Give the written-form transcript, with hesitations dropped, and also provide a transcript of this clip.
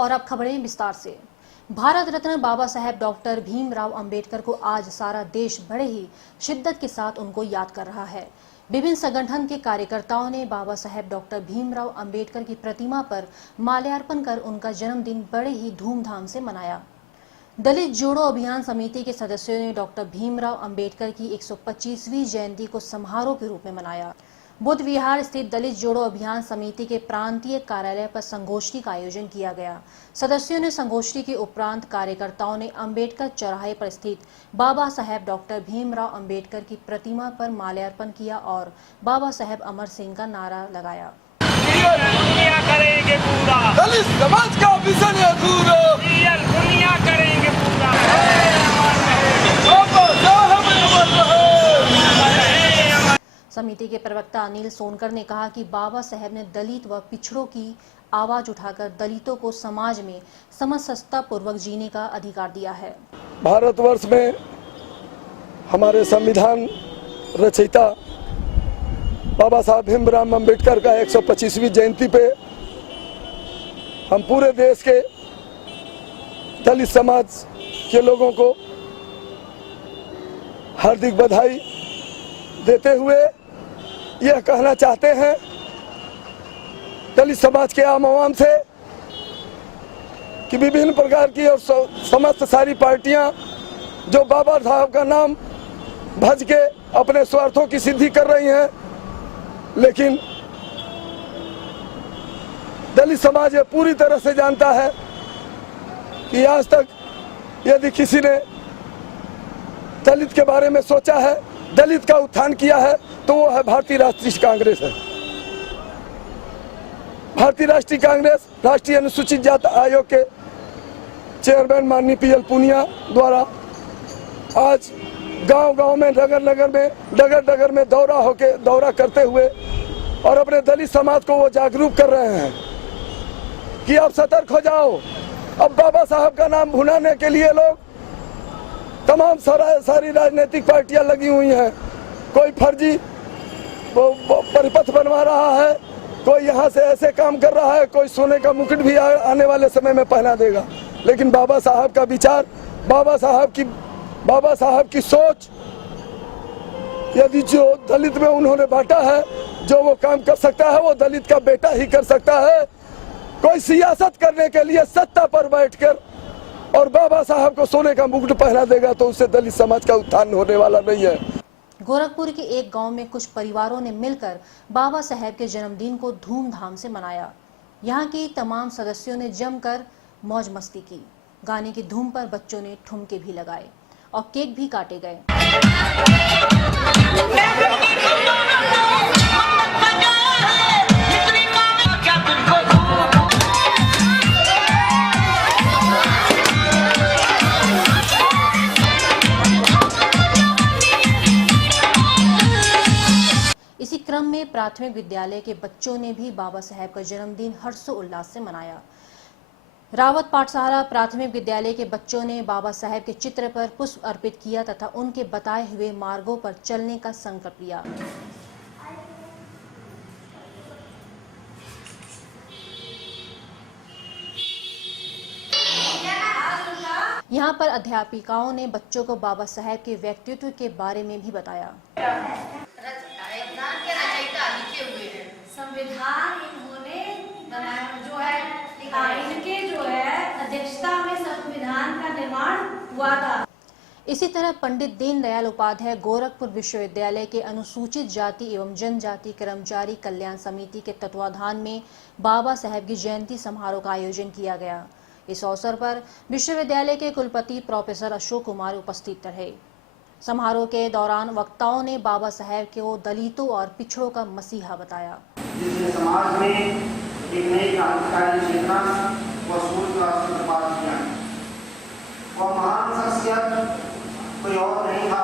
और अब खबरें विस्तार से। भारत रत्न बाबा साहेब डॉक्टर भीमराव अंबेडकर को आज सारा देश बड़े ही शिद्दत के साथ उनको याद कर रहा है। विभिन्न संगठन के कार्यकर्ताओं ने बाबा साहेब डॉक्टर भीमराव अंबेडकर की प्रतिमा पर माल्यार्पण कर उनका जन्मदिन बड़े ही धूमधाम से मनाया। दलित जोड़ो अभियान समिति के सदस्यों ने डॉक्टर भीमराव अंबेडकर की 125वीं जयंती को समारोह के रूप में मनाया। बुद्ध विहार स्थित दलित जोड़ो अभियान समिति के प्रांतीय कार्यालय पर संगोष्ठी का आयोजन किया गया। सदस्यों ने संगोष्ठी के उपरांत कार्यकर्ताओं ने अंबेडकर चौराहे पर स्थित बाबा साहेब डॉक्टर भीमराव अंबेडकर की प्रतिमा पर माल्यार्पण किया और बाबा साहेब अमर सिंह का नारा लगाया। करेंगे पूरा दलित समाज का विजन अधूरा, दुनिया करेंगे पूरा। समिति के प्रवक्ता अनिल सोनकर ने कहा कि बाबा साहेब ने दलित व पिछड़ों की आवाज उठाकर दलितों को समाज में समरसता पूर्वक जीने का अधिकार दिया है। भारतवर्ष में हमारे संविधान रचयिता बाबा साहब भीमराव अंबेडकर का 125वीं जयंती पे हम पूरे देश के दलित समाज के लोगों को हार्दिक बधाई देते हुए यह कहना चाहते हैं दलित समाज के आम आवाम से कि विभिन्न प्रकार की और समस्त सारी पार्टियां जो बाबा साहब का नाम भज के अपने स्वार्थों की सिद्धि कर रही हैं, लेकिन दलित समाज ये पूरी तरह से जानता है कि आज तक यदि किसी ने दलित के बारे में सोचा है, दलित का उत्थान किया है, तो वो है भारतीय राष्ट्रीय कांग्रेस है। भारतीय राष्ट्रीय कांग्रेस राष्ट्रीय अनुसूचित जाति आयोग के चेयरमैन माननीय पीएल पूनिया द्वारा आज गांव-गांव में, नगर-नगर में दौरा करते हुए और अपने दलित समाज को वो जागरूक कर रहे हैं कि आप सतर्क हो जाओ। अब बाबा साहब का नाम भुनाने के लिए लोग तमाम सारी राजनीतिक पार्टियां लगी हुई हैं। कोई फर्जी परिपथ बनवा रहा है, कोई यहाँ से ऐसे काम कर रहा है, कोई सोने का मुकुट भी आने वाले समय में पहना देगा। लेकिन बाबा साहब का विचार, बाबा साहब की सोच यदि जो दलित में उन्होंने बांटा है, जो वो काम कर सकता है वो दलित का बेटा ही कर सकता है। कोई सियासत करने के लिए सत्ता पर बैठकर और बाबा साहब को सोने का मुकुट पहना देगा तो उससे दलित समाज का उत्थान होने वाला नहीं है। गोरखपुर के एक गांव में कुछ परिवारों ने मिलकर बाबा साहेब के जन्मदिन को धूमधाम से मनाया। यहां के तमाम सदस्यों ने जमकर मौज मस्ती की। गाने की धूम पर बच्चों ने ठुमके भी लगाए और केक भी काटे गए। इसी क्रम में प्राथमिक विद्यालय के बच्चों ने भी बाबा साहेब का जन्मदिन हर्षोल्लास से मनाया। रावत पाठशाला प्राथमिक विद्यालय के बच्चों ने बाबा साहेब के चित्र पर पुष्प अर्पित किया तथा उनके बताए हुए मार्गों पर चलने का संकल्प लिया। यहाँ पर अध्यापिकाओं ने बच्चों को बाबा साहेब के व्यक्तित्व के बारे में भी बताया। संविधान इन्होंने बनाया जो है, इनके जो है अध्यक्षता में संविधान का निर्माण हुआ था। इसी तरह पंडित दीनदयाल उपाध्याय गोरखपुर विश्वविद्यालय के अनुसूचित जाति एवं जनजाति कर्मचारी कल्याण समिति के तत्वाधान में बाबा साहेब की जयंती समारोह का आयोजन किया गया। इस अवसर पर विश्वविद्यालय के कुलपति प्रोफेसर अशोक कुमार उपस्थित रहे। समारोह के दौरान वक्ताओं ने बाबा साहेब को दलितों और पिछड़ों का मसीहा बताया। जिसने समाज में एक नई क्रांतिकारी चेतना व सोच का सूत्रपात किया। वह महान शख्सियत कोई और नहीं था